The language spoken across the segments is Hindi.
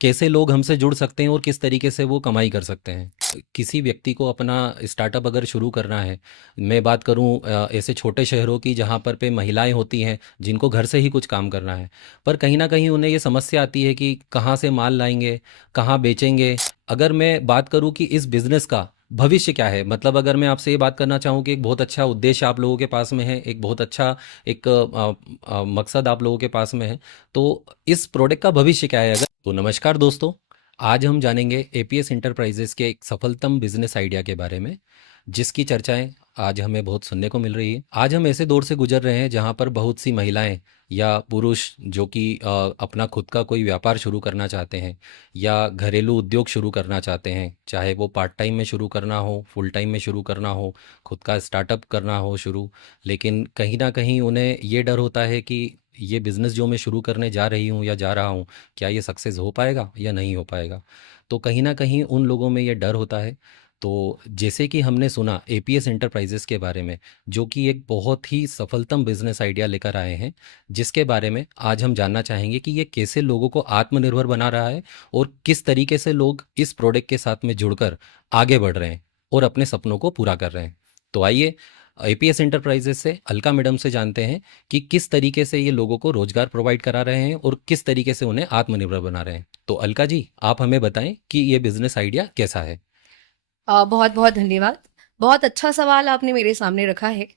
कैसे लोग हमसे जुड़ सकते हैं और किस तरीके से वो कमाई कर सकते हैं। किसी व्यक्ति को अपना स्टार्टअप अगर शुरू करना है, मैं बात करूं ऐसे छोटे शहरों की जहां पर पे महिलाएं होती हैं जिनको घर से ही कुछ काम करना है, पर कहीं ना कहीं उन्हें ये समस्या आती है कि कहाँ से माल लाएंगे, कहाँ बेचेंगे। अगर मैं बात करूं कि इस बिज़नेस का भविष्य क्या है, मतलब अगर मैं आपसे ये बात करना चाहूँ कि एक बहुत अच्छा उद्देश्य आप लोगों के पास में है, एक बहुत अच्छा एक मकसद आप लोगों के पास में है, तो इस प्रोडक्ट का भविष्य क्या है। अगर तो नमस्कार दोस्तों, आज हम जानेंगे एपीएस इंटरप्राइजेस के एक सफलतम बिजनेस आइडिया के बारे में, जिसकी चर्चाएं आज हमें बहुत सुनने को मिल रही है। आज हम ऐसे दौर से गुजर रहे हैं जहां पर बहुत सी महिलाएं या पुरुष जो कि अपना खुद का कोई व्यापार शुरू करना चाहते हैं या घरेलू उद्योग शुरू करना चाहते हैं, चाहे वो पार्ट टाइम में शुरू करना हो, फुल टाइम में शुरू करना हो, खुद का स्टार्टअप करना हो शुरू। लेकिन कहीं ना कहीं उन्हें ये डर होता है कि ये बिज़नेस जो मैं शुरू करने जा रही हूँ या जा रहा हूँ, क्या ये सक्सेस हो पाएगा या नहीं हो पाएगा। तो कहीं ना कहीं उन लोगों में ये डर होता है। तो जैसे कि हमने सुना एपीएस एंटरप्राइजेस के बारे में, जो कि एक बहुत ही सफलतम बिजनेस आइडिया लेकर आए हैं, जिसके बारे में आज हम जानना चाहेंगे कि ये कैसे लोगों को आत्मनिर्भर बना रहा है और किस तरीके से लोग इस प्रोडक्ट के साथ में जुड़कर आगे बढ़ रहे हैं और अपने सपनों को पूरा कर रहे हैं। तो आइए एपीएस एंटरप्राइजेस से अलका मैडम से जानते हैं कि किस तरीके से ये लोगों को रोजगार प्रोवाइड करा रहे हैं और किस तरीके से उन्हें आत्मनिर्भर बना रहे हैं। तो अलका जी, आप हमें बताएं कि ये बिजनेस आइडिया कैसा है। बहुत बहुत धन्यवाद। बहुत अच्छा सवाल आपने मेरे सामने रखा है।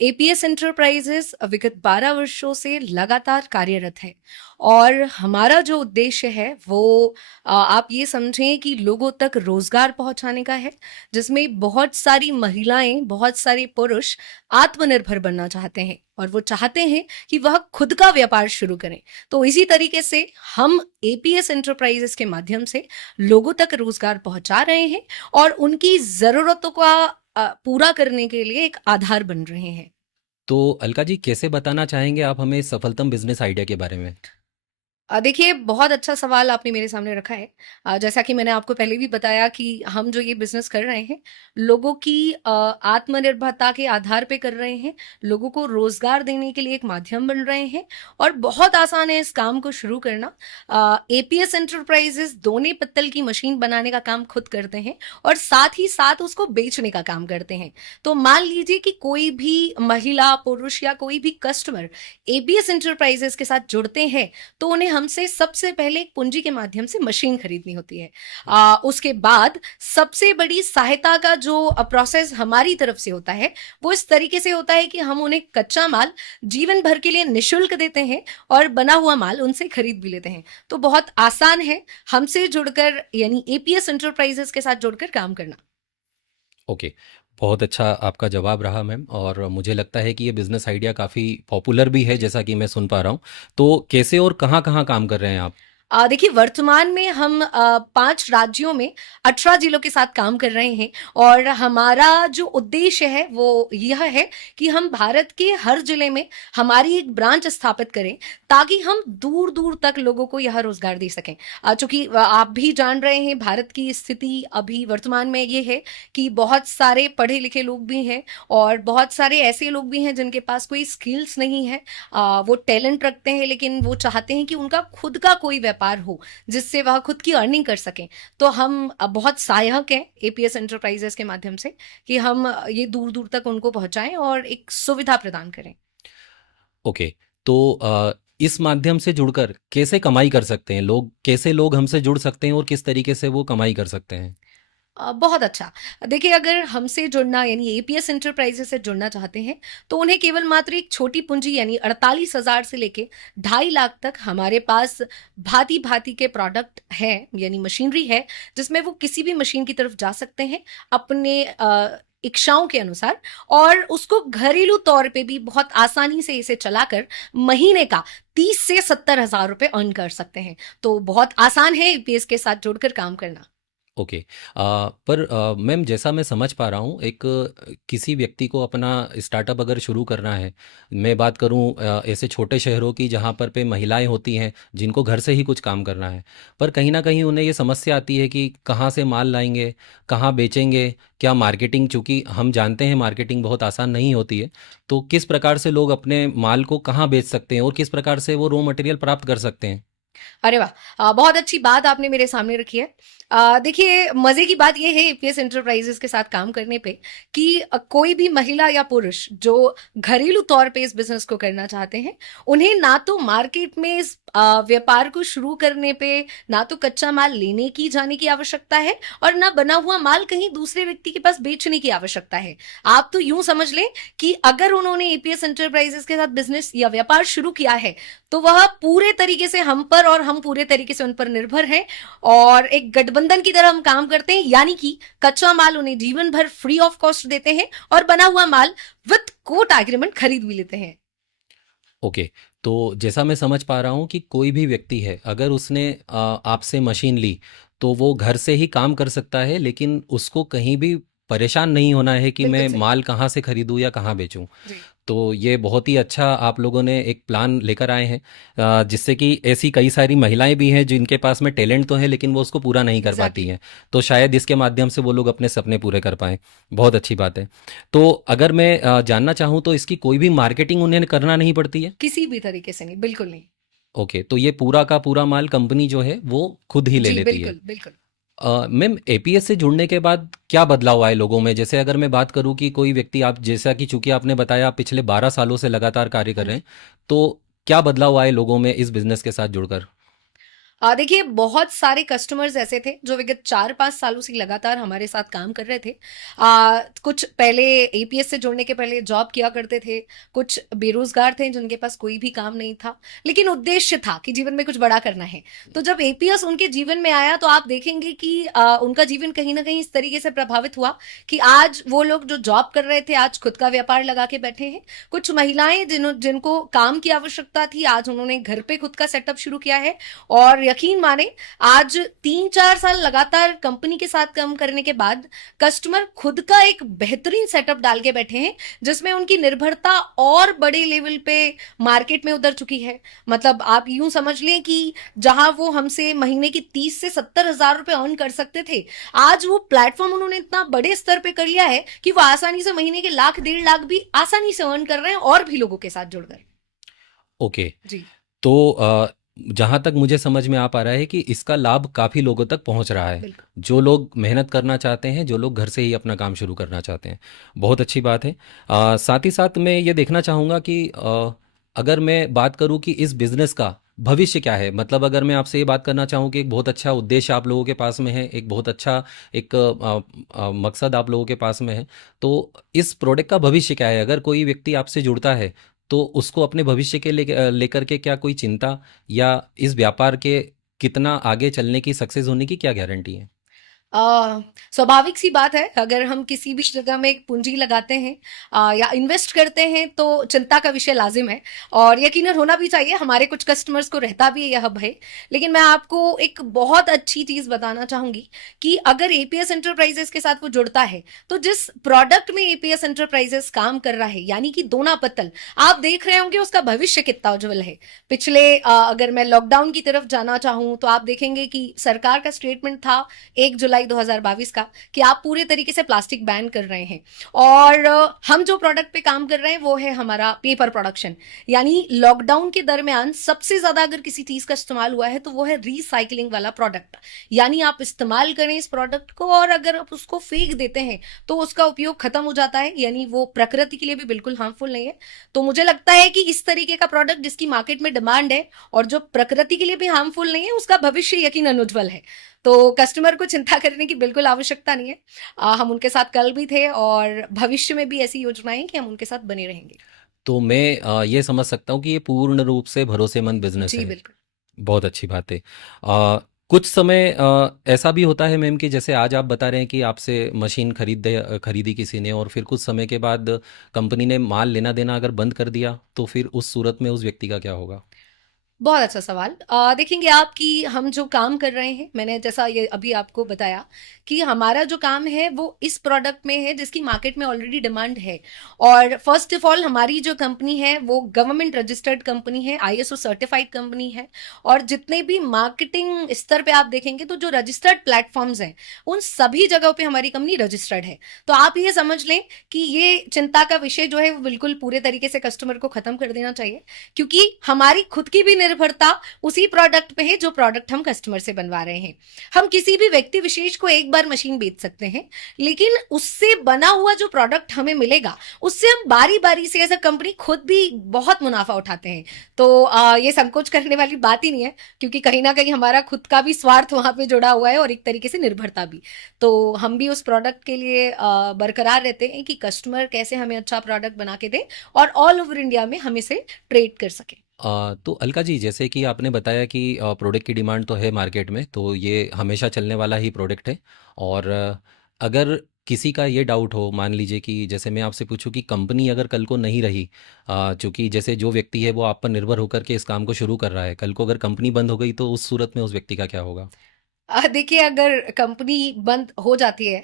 एपीएस एंटरप्राइजेस विगत 12 वर्षों से लगातार कार्यरत है और हमारा जो उद्देश्य है वो आप ये समझें कि लोगों तक रोजगार पहुंचाने का है, जिसमें बहुत सारी महिलाएं, बहुत सारे पुरुष आत्मनिर्भर बनना चाहते हैं और वो चाहते हैं कि वह खुद का व्यापार शुरू करें। तो इसी तरीके से हम एपीएस एंटरप्राइजेस के माध्यम से लोगों तक रोजगार पहुंचा रहे हैं और उनकी जरूरतों का पूरा करने के लिए एक आधार बन रहे हैं। तो अलका जी, कैसे बताना चाहेंगे आप हमें इस सफलतम बिजनेस आइडिया के बारे में। देखिए, बहुत अच्छा सवाल आपने मेरे सामने रखा है। जैसा कि मैंने आपको पहले भी बताया कि हम जो ये बिज़नेस कर रहे हैं, लोगों की आत्मनिर्भरता के आधार पे कर रहे हैं, लोगों को रोज़गार देने के लिए एक माध्यम बन रहे हैं और बहुत आसान है इस काम को शुरू करना। एपीएस एंटरप्राइज़ेज़ दोने पत्तल की मशीन बनाने का काम खुद करते हैं और साथ ही साथ उसको बेचने का काम करते हैं। तो मान लीजिए कि कोई भी महिला, पुरुष या कोई भी कस्टमर एपीएस एंटरप्राइज़ेज़ के साथ जुड़ते हैं, तो उन्हें हमसे सबसे पहले एक पूंजी के माध्यम से मशीन खरीदनी होती है। उसके बाद सबसे बड़ी सहायता का जो प्रोसेस हमारी तरफ से होता है वो इस तरीके से होता है कि हम उन्हें कच्चा माल जीवन भर के लिए निशुल्क देते हैं और बना हुआ माल उनसे खरीद भी लेते हैं। तो बहुत आसान है हमसे जुड़कर, यानी एपीएस एंटरप्राइजेस के साथ जुड़कर काम करना। ओके, बहुत अच्छा आपका जवाब रहा मैम, और मुझे लगता है कि ये बिजनेस आइडिया काफ़ी पॉपुलर भी है, जैसा कि मैं सुन पा रहा हूँ। तो कैसे और कहाँ कहाँ काम कर रहे हैं आप। देखिए, वर्तमान में हम 5 राज्यों में 18 जिलों के साथ काम कर रहे हैं और हमारा जो उद्देश्य है वो यह है कि हम भारत के हर जिले में हमारी एक ब्रांच स्थापित करें, ताकि हम दूर दूर तक लोगों को यह रोजगार दे सकें। चूंकि आप भी जान रहे हैं, भारत की स्थिति अभी वर्तमान में ये है कि बहुत सारे पढ़े लिखे लोग भी हैं और बहुत सारे ऐसे लोग भी हैं जिनके पास कोई स्किल्स नहीं है। वो टैलेंट रखते हैं लेकिन वो चाहते हैं कि उनका खुद का कोई व्यापार हो जिससे वह खुद की अर्निंग कर सकें। तो हम बहुत सहायक हैं एपीएस एंटरप्राइजेस के माध्यम से कि हम ये दूर दूर तक उनको पहुंचाएं और एक सुविधा प्रदान करें। ओके, तो इस माध्यम से जुड़कर कैसे कमाई कर सकते हैं लोग, कैसे लोग हमसे जुड़ सकते हैं और किस तरीके से वो कमाई कर सकते हैं। बहुत अच्छा। देखिए, अगर हमसे जुड़ना यानी एपीएस एंटरप्राइजेस से जुड़ना चाहते हैं तो उन्हें केवल मात्र एक छोटी पूंजी यानी 48,000 से लेके 2.5 लाख तक हमारे पास भांति भांति के प्रोडक्ट है, यानी मशीनरी है, जिसमें वो किसी भी मशीन की तरफ जा सकते हैं अपने इच्छाओं के अनुसार और उसको घरेलू तौर पे भी बहुत आसानी से इसे चलाकर महीने का 30 से 70 हज़ार रुपए अर्न कर सकते हैं। तो बहुत आसान है एपीएस के साथ जुड़कर काम करना। ओके, पर मैम, जैसा मैं समझ पा रहा हूँ, एक किसी व्यक्ति को अपना स्टार्टअप अगर शुरू करना है, मैं बात करूँ ऐसे छोटे शहरों की जहाँ पर पे महिलाएं होती हैं जिनको घर से ही कुछ काम करना है, पर कहीं ना कहीं उन्हें ये समस्या आती है कि कहाँ से माल लाएंगे, कहाँ बेचेंगे, क्या मार्केटिंग, चूँकि हम जानते हैं मार्केटिंग बहुत आसान नहीं होती है। तो किस प्रकार से लोग अपने माल को कहाँ बेच सकते हैं और किस प्रकार से वो रॉ मटेरियल प्राप्त कर सकते हैं। अरे वाह! बहुत अच्छी बात आपने मेरे सामने रखी है। देखिए मज़े की बात ये है एपीएस एंटरप्राइज़ेज़ के साथ काम करने पे कि कोई भी महिला या पुरुष जो घरेलू तौर पे इस बिज़नेस को करना चाहते हैं, उन्हें ना तो मार्केट में इस व्यापार को शुरू करने पे ना तो कच्चा माल लेने की जाने की आवश्यकता है और ना बना हुआ माल कहीं दूसरे व्यक्ति के पास बेचने की आवश्यकता है। आप तो यूँ समझ लें कि अगर उन्होंने एपीएस एंटरप्राइज़ेज़ के साथ बिज़नेस या व्यापार शुरू किया है, तो वह पूरे तरीके से हम पर और हम पूरे तरीके से उन पर निर्भर हैं और एक गठबंधन की तरह हम काम करते हैं, यानी कि कच्चा माल उन्हें जीवन भर फ्री ऑफ कॉस्ट देते हैं और बना हुआ माल विद कोट एग्रीमेंट खरीद भी लेते हैं। ओके। तो जैसा मैं समझ पा रहा हूँ कि कोई भी व्यक्ति है, अगर उसने आपसे मशीन ली तो वो घर से ही काम कर सकता है, लेकिन उसको कहीं भी परेशान नहीं होना है कि बिल्कुल मैं सही। माल कहाँ से खरीदूँ या कहाँ बेचूँ। जी। तो ये बहुत ही अच्छा आप लोगों ने एक प्लान लेकर आए हैं, जिससे कि ऐसी कई सारी महिलाएं भी हैं जिनके पास में टैलेंट तो है लेकिन वो उसको पूरा नहीं कर पाती एग्ज़ैक्टली। हैं। तो शायद इसके माध्यम से वो लोग अपने सपने पूरे कर पाएँ। बहुत अच्छी बात है। तो अगर मैं जानना चाहूँ तो इसकी कोई भी मार्केटिंग उन्हें करना नहीं पड़ती है? किसी भी तरीके से नहीं, बिल्कुल नहीं। ओके, तो ये पूरा का पूरा माल कंपनी जो है वो खुद ही ले जी, लेती है। बिल्कुल, बिल्कुल। मैम, एपीएस से जुड़ने के बाद क्या बदलाव आए लोगों में? जैसे अगर मैं बात करूं कि कोई व्यक्ति, आप जैसा कि चूंकि आपने बताया आप पिछले 12 सालों से लगातार कार्य कर हाँ रहे जी। हैं, तो क्या बदलाव आए लोगों में इस बिजनेस के साथ जुड़कर? देखिए बहुत सारे कस्टमर्स ऐसे थे जो विगत 4-5 सालों से लगातार हमारे साथ काम कर रहे थे। कुछ पहले एपीएस से जुड़ने के पहले जॉब किया करते थे, कुछ बेरोज़गार थे जिनके पास कोई भी काम नहीं था, लेकिन उद्देश्य था कि जीवन में कुछ बड़ा करना है। तो जब एपीएस उनके जीवन में आया तो आप देखेंगे कि उनका जीवन कहीं न कहीं इस तरीके से प्रभावित हुआ कि आज वो लोग जो जॉब कर रहे थे, आज खुद का व्यापार लगा के बैठे हैं। कुछ महिलाएँ जिनको काम की आवश्यकता थी, आज उन्होंने घर पे खुद का सेटअप शुरू किया है और यकीन माने आज 3-4 साल लगातार कंपनी के साथ काम करने के बाद कस्टमर खुद का एक बेहतरीन सेटअप डाल के बैठे हैं जिसमें उनकी निर्भरता और बड़े लेवल पे मार्केट में उतर चुकी है। मतलब आप यूं समझ लें कि जहां वो हमसे महीने की 30 से 70 हजार रुपए अर्न कर सकते थे, आज वो प्लेटफॉर्म उन्होंने इतना बड़े स्तर पे कर लिया है कि वो आसानी से महीने के लाख 1.5 लाख भी आसानी से अर्न कर रहे हैं और भी लोगों के साथ जुड़कर। ओके। जी। तो जहाँ तक मुझे समझ में आ पा रहा है कि इसका लाभ काफ़ी लोगों तक पहुँच रहा है, बिल्कुल। जो लोग मेहनत करना चाहते हैं, जो लोग घर से ही अपना काम शुरू करना चाहते हैं। बहुत अच्छी बात है। साथ ही साथ मैं ये देखना चाहूँगा कि अगर मैं बात करूँ कि इस बिज़नेस का भविष्य क्या है, मतलब अगर मैं आपसे ये बात करना चाहूँ कि एक बहुत अच्छा उद्देश्य आप लोगों के पास में है, एक बहुत अच्छा एक मकसद आप लोगों के पास में है, तो इस प्रोडक्ट का भविष्य क्या है? अगर कोई व्यक्ति आपसे जुड़ता है तो उसको अपने भविष्य के लेकर के क्या कोई चिंता, या इस व्यापार के कितना आगे चलने की, सक्सेस होने की क्या गारंटी है? स्वाभाविक सी बात है, अगर हम किसी भी जगह में एक पूंजी लगाते हैं या इन्वेस्ट करते हैं तो चिंता का विषय लाजिम है और यकीनन होना भी चाहिए। हमारे कुछ कस्टमर्स को रहता भी है यह भय। लेकिन मैं आपको एक बहुत अच्छी चीज़ बताना चाहूँगी कि अगर एपीएस एंटरप्राइजेस के साथ वो जुड़ता है तो जिस प्रोडक्ट में एपीएस एंटरप्राइजेस काम कर रहा है, यानी कि दोना पत्तल, आप देख रहे होंगे उसका भविष्य कितना उज्जवल है। पिछले अगर मैं लॉकडाउन की तरफ जाना चाहूँ तो आप देखेंगे कि सरकार का स्टेटमेंट था 1 जुलाई 2022 का कि आप पूरे तरीके से प्लास्टिक बैन कर रहे हैं और हम जो प्रोडक्ट पे काम कर रहे हैं वो है हमारा पेपर प्रोडक्शन। यानी लॉकडाउन के दरमियान सबसे ज्यादा अगर किसी चीज का इस्तेमाल हुआ है तो वो है रिसाइकलिंग वाला प्रोडक्ट। यानी आप इस्तेमाल करें इस प्रोडक्ट को और अगर आप उसको फेंक देते हैं तो उसका उपयोग खत्म हो जाता है, यानी वो प्रकृति के लिए भी बिल्कुल हार्मफुल नहीं है। तो मुझे लगता है कि इस तरीके का प्रोडक्ट जिसकी मार्केट में डिमांड है और जो प्रकृति के लिए भी हार्मफुल नहीं है, उसका भविष्य यकीनन उज्जवल है। तो कस्टमर को चिंता करने की बिल्कुल आवश्यकता नहीं है। हम उनके साथ कल भी थे और भविष्य में भी ऐसी योजनाएं कि हम उनके साथ बने रहेंगे। तो मैं ये समझ सकता हूँ कि ये पूर्ण रूप से भरोसेमंद बिजनेस जी है। बिल्कुल। बहुत अच्छी बात है। कुछ समय ऐसा भी होता है मैम कि जैसे आज आप बता रहे हैं कि आपसे मशीन खरीदी किसी ने, और फिर कुछ समय के बाद कंपनी ने माल लेना देना अगर बंद कर दिया, तो फिर उस सूरत में उस व्यक्ति का क्या होगा? बहुत अच्छा सवाल। देखेंगे आप कि हम जो काम कर रहे हैं, मैंने जैसा ये अभी आपको बताया कि हमारा जो काम है वो इस प्रोडक्ट में है जिसकी मार्केट में ऑलरेडी डिमांड है। और फर्स्ट ऑफ ऑल हमारी जो कंपनी है वो गवर्नमेंट रजिस्टर्ड कंपनी है, आईएसओ सर्टिफाइड कंपनी है। और जितने भी मार्केटिंग स्तर पे आप देखेंगे तो जो रजिस्टर्ड प्लेटफॉर्म्स हैं उन सभी जगहों पे हमारी कंपनी रजिस्टर्ड है। तो आप ये समझ लें कि ये चिंता का विषय जो है वो बिल्कुल पूरे तरीके से कस्टमर को खत्म कर देना चाहिए, क्योंकि हमारी खुद की भी निर्भरता उसी प्रोडक्ट पे है जो प्रोडक्ट हम कस्टमर से बनवा रहे हैं। हम किसी भी व्यक्ति विशेष को एक बार मशीन बेच सकते हैं, लेकिन उससे बना हुआ जो प्रोडक्ट हमें मिलेगा उससे हम बारी बारी से एज अ कंपनी खुद भी बहुत मुनाफा उठाते हैं। तो ये संकोच करने वाली बात ही नहीं है, क्योंकि कहीं ना कहीं हमारा खुद का भी स्वार्थ वहां पे जुड़ा हुआ है और एक तरीके से निर्भरता भी। तो हम भी उस प्रोडक्ट के लिए बरकरार रहते हैं कि कस्टमर कैसे हमें अच्छा प्रोडक्ट बना के दे और ऑल ओवर इंडिया में हम इसे ट्रेड कर सके। तो अलका जी, जैसे कि आपने बताया कि प्रोडक्ट की डिमांड तो है मार्केट में, तो ये हमेशा चलने वाला ही प्रोडक्ट है। और अगर किसी का ये डाउट हो, मान लीजिए कि जैसे मैं आपसे पूछूं कि कंपनी अगर कल को नहीं रही, चूंकि जैसे जो व्यक्ति है वो आप पर निर्भर होकर के इस काम को शुरू कर रहा है, कल को अगर कंपनी बंद हो गई तो उस सूरत में उस व्यक्ति का क्या होगा? देखिए, अगर कंपनी बंद हो जाती है,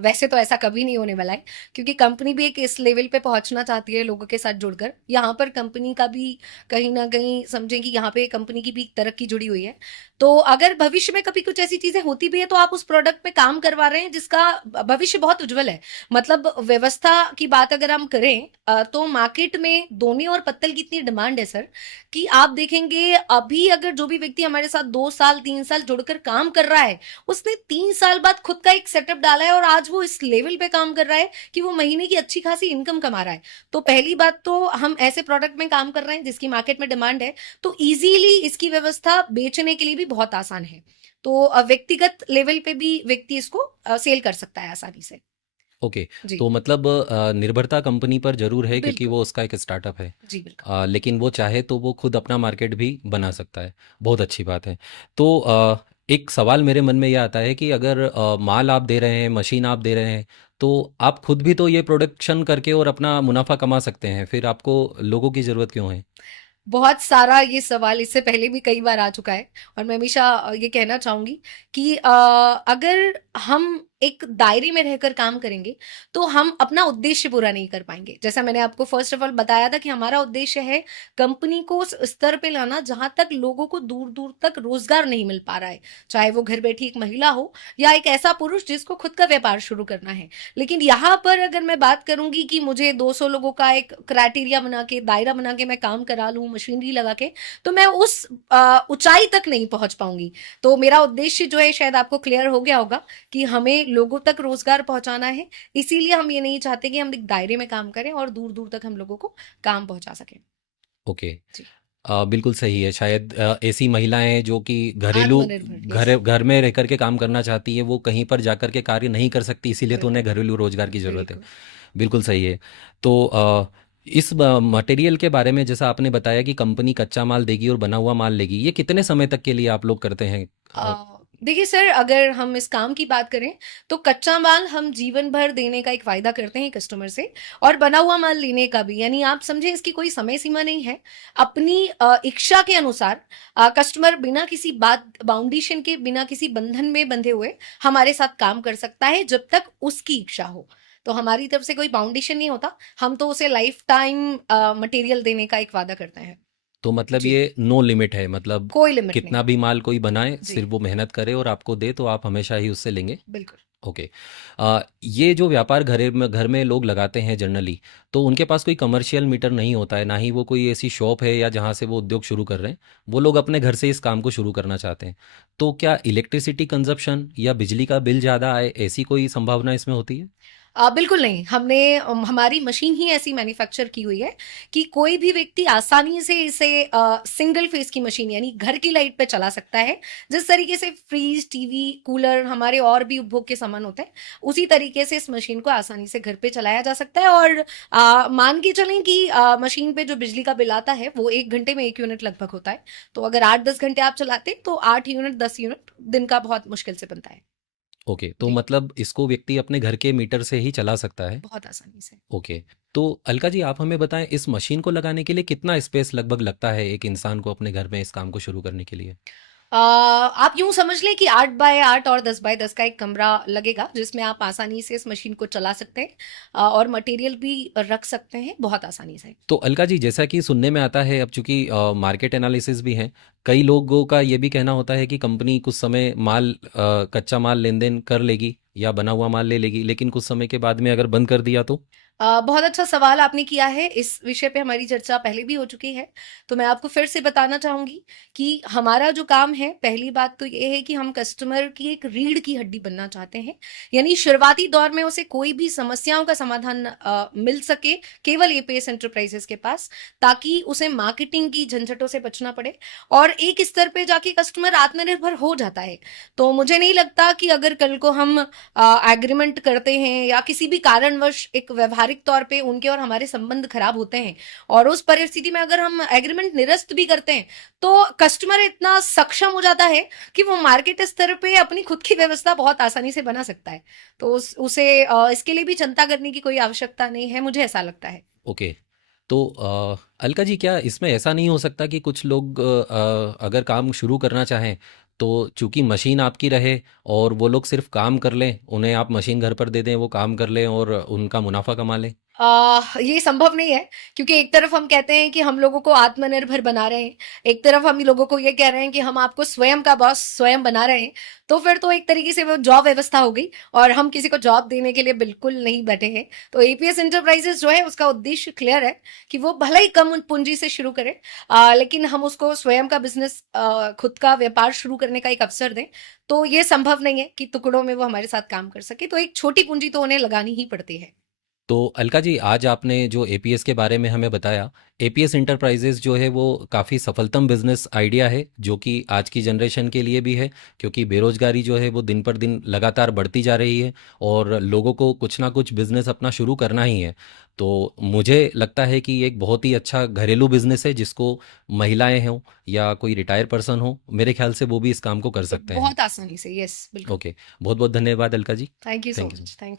वैसे तो ऐसा कभी नहीं होने वाला है, क्योंकि कंपनी भी एक इस लेवल पे पहुंचना चाहती है लोगों के साथ जुड़कर। यहाँ पर कंपनी का भी कहीं ना कहीं समझें कि यहाँ पे कंपनी की भी एक तरक्की जुड़ी हुई है। तो अगर भविष्य में कभी कुछ ऐसी चीजें होती भी है तो आप उस प्रोडक्ट पे काम करवा रहे हैं जिसका भविष्य बहुत उज्जवल है। मतलब व्यवस्था की बात अगर हम करें, तो मार्केट में दोने और पत्तल की इतनी डिमांड है सर, कि आप देखेंगे अभी अगर जो भी व्यक्ति हमारे साथ 2 साल 3 साल जुड़कर काम कर रहा है, उसने 3 साल बाद खुद का एक सेटअप डाला है और आज वो इस लेवल पे काम कर रहा है कि वो महीने की अच्छी खासी इनकम कमा रहा है। तो पहली बात तो हम ऐसे प्रोडक्ट में काम कर रहे हैं जिसकी मार्केट में डिमांड है, तो इजीली इसकी व्यवस्था बेचने के लिए भी बहुत आसान है। तो व्यक्तिगत लेवल पे भी व्यक्ति इसको सेल कर सकता है आसानी से। ओके। जी तो मतलब निर्भरता कंपनी पर ज़रूर है, क्योंकि बिल्कुल। वो उसका एक स्टार्टअप है। जी बिल्कुल। लेकिन वो चाहे तो वो खुद अपना मार्केट भी बना सकता है। बहुत अच्छी बात है। तो एक सवाल मेरे मन में ये आता है कि अगर माल आप दे रहे हैं, मशीन आप दे रहे हैं, तो आप खुद भी तो ये प्रोडक्शन करके और अपना मुनाफा कमा सकते हैं, फिर आपको लोगों की ज़रूरत क्यों है? बहुत सारा ये सवाल इससे पहले भी कई बार आ चुका है, और मैं हमेशा ये कहना चाहूंगी कि अगर हम एक दायरे में रहकर काम करेंगे तो हम अपना उद्देश्य पूरा नहीं कर पाएंगे। जैसा मैंने आपको फर्स्ट ऑफ ऑल बताया था कि हमारा उद्देश्य है कंपनी को उस स्तर पे लाना जहां तक लोगों को दूर दूर तक रोजगार नहीं मिल पा रहा है, चाहे वो घर बैठी एक महिला हो या एक ऐसा पुरुष जिसको खुद का व्यापार शुरू करना है। लेकिन यहाँ पर अगर मैं बात करूंगी कि मुझे 200 लोगों का एक क्राइटेरिया बना के, दायरा बना के मैं काम करा लूं मशीनरी लगा के, तो मैं उस ऊंचाई तक नहीं पहुंच पाऊंगी। तो मेरा उद्देश्य जो है शायद आपको क्लियर हो गया होगा कि हमें लोगों तक रोजगार पहुंचाना है। इसीलिए हम ये नहीं चाहते कि हम एक दायरे में काम करें और दूर दूर तक हम लोगों को काम पहुंचा सकें। ओके। जी। बिल्कुल सही है। शायद ऐसी महिलाएं जो कि घरेलू आत्मनिर्भर, यस। घर घर में रह कर के काम करना चाहती है, वो कहीं पर जाकर के कार्य नहीं कर सकती, इसीलिए तो उन्हें घरेलू रोजगार की ज़रूरत है। बिल्कुल। बिल्कुल सही है। तो इस मटेरियल के बारे में जैसा आपने बताया कि कंपनी कच्चा माल देगी और बना हुआ माल लेगी, ये कितने समय तक के लिए आप लोग करते हैं? देखिए सर, अगर हम इस काम की बात करें तो कच्चा माल हम जीवन भर देने का एक वायदा करते हैं कस्टमर से, और बना हुआ माल लेने का भी। यानी आप समझे, इसकी कोई समय सीमा नहीं है। अपनी इच्छा के अनुसार कस्टमर बिना किसी बात बाउंडेशन के, बिना किसी बंधन में बंधे हुए हमारे साथ काम कर सकता है जब तक उसकी इच्छा हो। तो हमारी तरफ से कोई बाउंडेशन नहीं होता, हम तो उसे लाइफ टाइम मटेरियल देने का एक वादा करते हैं। तो मतलब जी। ये नो लिमिट है, मतलब कोई लिमिट नहीं। कितना भी माल कोई बनाए, जी सिर्फ वो मेहनत करे और आपको दे, तो आप हमेशा ही उससे लेंगे। बिल्कुल। ओके। ये जो व्यापार घर में लोग लगाते हैं जनरली, तो उनके पास कोई कमर्शियल मीटर नहीं होता है, ना ही वो कोई ऐसी शॉप है या जहाँ से वो उद्योग शुरू कर रहे हैं। वो लोग अपने घर से इस काम को शुरू करना चाहते हैं। तो क्या इलेक्ट्रिसिटी कंजप्शन या बिजली का बिल ज़्यादा आए, ऐसी कोई संभावना इसमें होती है? बिल्कुल नहीं। हमने हमारी मशीन ही ऐसी मैन्युफैक्चर की हुई है कि कोई भी व्यक्ति आसानी से इसे सिंगल फेस की मशीन यानी घर की लाइट पे चला सकता है। जिस तरीके से फ्रीज, टीवी, कूलर हमारे और भी उपभोग के सामान होते हैं, उसी तरीके से इस मशीन को आसानी से घर पे चलाया जा सकता है। और मान के चलें कि मशीन पे जो बिजली का बिल आता है वो 1 घंटे में 1 यूनिट लगभग होता है। तो अगर 8-10 घंटे आप चलाते हैं तो 8 यूनिट 10 यूनिट दिन का बहुत मुश्किल से बनता है। ओके, तो जी मतलब इसको व्यक्ति अपने घर के मीटर से ही चला सकता है। बहुत आसानी से। ओके। तो अलका जी, आप हमें बताएं, इस मशीन को लगाने के लिए कितना स्पेस लगभग लगता है एक इंसान को अपने घर में इस काम को शुरू करने के लिए? आप यूं समझ लें कि 8x8 और 10x10 का एक कमरा लगेगा जिसमें आप आसानी से इस मशीन को चला सकते हैं, और मटेरियल भी रख सकते हैं बहुत आसानी से। तो अलका जी, जैसा कि सुनने में आता है, अब चूंकि मार्केट एनालिसिस भी है, कई लोगों का ये भी कहना होता है कि कंपनी कुछ समय कच्चा माल लेन देन कर लेगी या बना हुआ माल ले लेगी, लेकिन कुछ समय के बाद में अगर बंद कर दिया तो? बहुत अच्छा सवाल आपने किया है। इस विषय पे हमारी चर्चा पहले भी हो चुकी है, तो मैं आपको फिर से बताना चाहूंगी कि हमारा जो काम है, पहली बात तो ये है कि हम कस्टमर की एक रीढ़ की हड्डी बनना चाहते हैं। यानी शुरुआती दौर में उसे कोई भी समस्याओं का समाधान मिल सके केवल एपीएस एंटरप्राइजेस के पास, ताकि उसे मार्केटिंग की झंझटों से बचना पड़े और एक स्तर पे जाके कस्टमर आत्मनिर्भर हो जाता है। तो मुझे नहीं लगता कि अगर कल को हम एग्रीमेंट करते हैं या किसी भी कारणवश एक व्यवहारिक तौर पे उनके और हमारे संबंध खराब होते हैं और उस परिस्थिति में अगर हम एग्रीमेंट निरस्त भी करते हैं, तो कस्टमर इतना सक्षम हो जाता है कि वो मार्केट स्तर पे अपनी खुद की व्यवस्था बहुत आसानी से बना सकता है। तो उसे इसके लिए भी चिंता करने की कोई आवश्यकता नहीं है, मुझे ऐसा लगता है। ओके। तो अलका जी, क्या इसमें ऐसा नहीं हो सकता कि कुछ लोग अगर काम शुरू करना चाहें तो चूंकि मशीन आपकी रहे और वो लोग सिर्फ काम कर लें, उन्हें आप मशीन घर पर दे दें, वो काम कर लें और उनका मुनाफा कमा लें? ये संभव नहीं है, क्योंकि एक तरफ हम कहते हैं कि हम लोगों को आत्मनिर्भर बना रहे हैं, एक तरफ हम लोगों को ये कह रहे हैं कि हम आपको स्वयं का बॉस स्वयं बना रहे हैं। तो फिर तो एक तरीके से वो जॉब व्यवस्था हो गई और हम किसी को जॉब देने के लिए बिल्कुल नहीं बैठे हैं। तो एपीएस एंटरप्राइजेस जो है उसका उद्देश्य क्लियर है कि वो भले ही कम पूंजी से शुरू करे, लेकिन हम उसको स्वयं का बिजनेस, खुद का व्यापार शुरू करने का एक अवसर दें। तो ये संभव नहीं है कि टुकड़ों में वो हमारे साथ काम कर सके, तो एक छोटी पूंजी तो उन्हें लगानी ही पड़ती है। तो अलका जी, आज आपने जो एपीएस के बारे में हमें बताया, एपीएस इंटरप्राइजेज जो है वो काफ़ी सफलतम बिजनेस आइडिया है, जो कि आज की जनरेशन के लिए भी है, क्योंकि बेरोजगारी जो है वो दिन पर दिन लगातार बढ़ती जा रही है और लोगों को कुछ ना कुछ बिजनेस अपना शुरू करना ही है। तो मुझे लगता है कि ये एक बहुत ही अच्छा घरेलू बिजनेस है, जिसको महिलाएं हों या कोई रिटायर पर्सन हो, मेरे ख्याल से वो भी इस काम को कर सकते हैं। बहुत आसानी से, यस, बिल्कुल। ओके। बहुत बहुत धन्यवाद Alka ji. Thank you so thank you. Much, thank you.